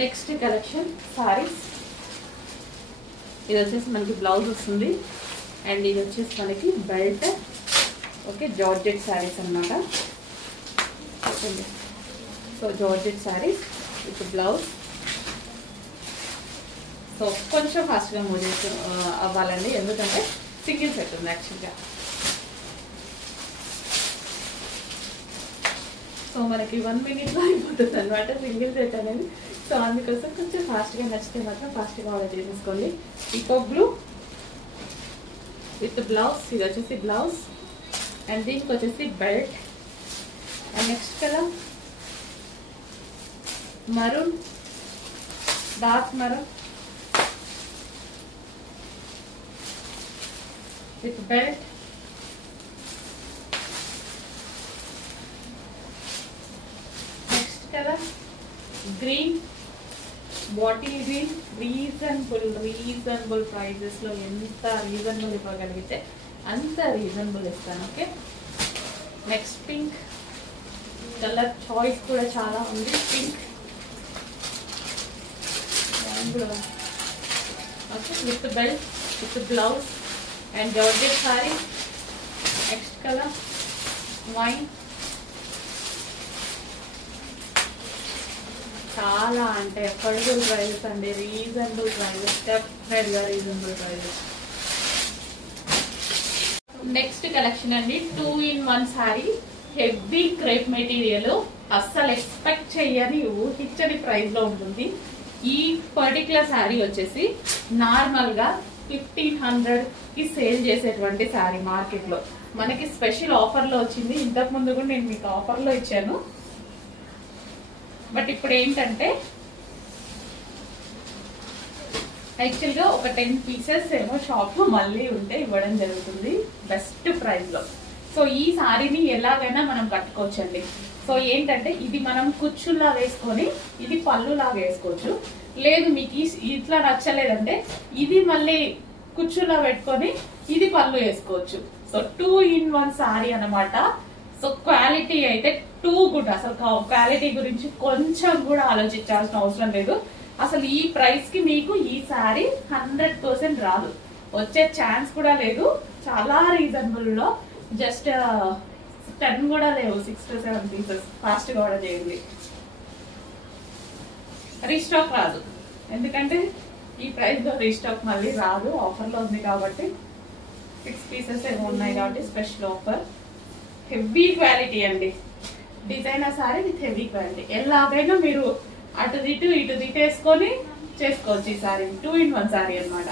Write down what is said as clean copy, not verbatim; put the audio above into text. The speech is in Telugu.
Next collection saris. ఇది వచ్చేసి మనకి బ్లౌజ్ వస్తుంది అండ్ ఇది వచ్చేసి మనకి బెల్ట్. ఓకే, జార్జెట్ శారీస్ అన్నమాట. So georgette saris with blouse. So కొంచెం ఫాస్ట్గా మూవ్ చేసి అవ్వాలండి, ఎందుకంటే సింగిల్ సెట్ ఉంది యాక్చువల్గా. సో మనకి 1 minute అయిపోతుంది అనమాట సింగిల్ సెట్ అనేది. సో అందుకోసం కొంచెం ఫాస్ట్గా నచ్చితే మాత్రం ఫాస్ట్గా ఆర్డర్ చేసేసుకోండి. Peacock blue with blouse. ఇది వచ్చేసి బ్లౌజ్ అండ్ దీనికి వచ్చేసి belt. And next colour maroon, dark maroon with belt. Next colour green, bottle green. Reasonable prices లో ఎంత రీజనబుల్ ఇవ్వగలిగితే అంత రీజనబుల్ ఇస్తాను. Okay, next pink colour choice కూడా చాలా ఉంది. Pink okay with belt with blouse and georgette sari. Next colour wine. చాలా అంటే అఫోర్డబుల్ ప్రైజెస్ అండి, రీజనబుల్ ప్రైజెస్, డెఫినెట్గా రీజనబుల్ ప్రైజెస్. నెక్స్ట్ కలెక్షన్ అండి 2-in-1 sari. Heavy crepe material, అస్సలు ఎక్స్పెక్ట్ చేయని ఊహించని ప్రైస్ లో ఉంటుంది. ఈ పర్టికులర్ శారీ వచ్చేసి నార్మల్ గా 1500 కి సేల్ చేసేటువంటి శారీ మార్కెట్ లో మనకి స్పెషల్ ఆఫర్ లో వచ్చింది. ఇంతకు ముందు కూడా నేను మీకు ఆఫర్ లో ఇచ్చాను, బట్ ఇప్పుడు ఏంటంటే యాక్చువల్గా ఒక 10 pieces ఏమో షాప్ లో మళ్ళీ ఉంటే ఇవ్వడం జరుగుతుంది బెస్ట్ ప్రైస్ లో. సో ఈ సారీని ఎలాగైనా మనం కట్టుకోవచ్చండి. సో ఏంటంటే ఇది మనం కుచ్చుల్లా వేసుకొని ఇది పళ్ళులాగా వేసుకోవచ్చు. లేదు మీకు ఇట్లా నచ్చలేదంటే ఇది మళ్ళీ కుచ్చులా పెట్టుకొని ఇది పళ్ళు వేసుకోవచ్చు. సో 2-in-1 సారీ అన్నమాట. సో క్వాలిటీ అయితే టూ గుడ్. అసలు క్వాలిటీ గురించి కొంచెం కూడా ఆలోచించాల్సిన అవసరం లేదు. అసలు ఈ ప్రైస్ కి మీకు ఈ సారీ 100% రాదు, వచ్చే ఛాన్స్ కూడా లేదు. చాలా రీజనబుల్ లో జస్ట్ 10 కూడా లేవు, 6 to 7 pieces. ఫాస్ట్ గా ఆర్డర్ చేయండి, రీస్టాక్ రాదు. ఎందుకంటే ఈ ప్రైస్ లో రీస్టాక్ మళ్ళీ రాదు, ఆఫర్ లో ఉంది కాబట్టి. 6 pieces ఏమో ఉన్నాయి కాబట్టి స్పెషల్ ఆఫర్. హెవీ క్వాలిటీ అండి, designer sorry with heavy quality. ఎలాగైనా మీరు అటు ఇటు వేసుకొని చేసుకోవచ్చు. ఈ సారీ 2-in-1 సారీ అన్నమాట.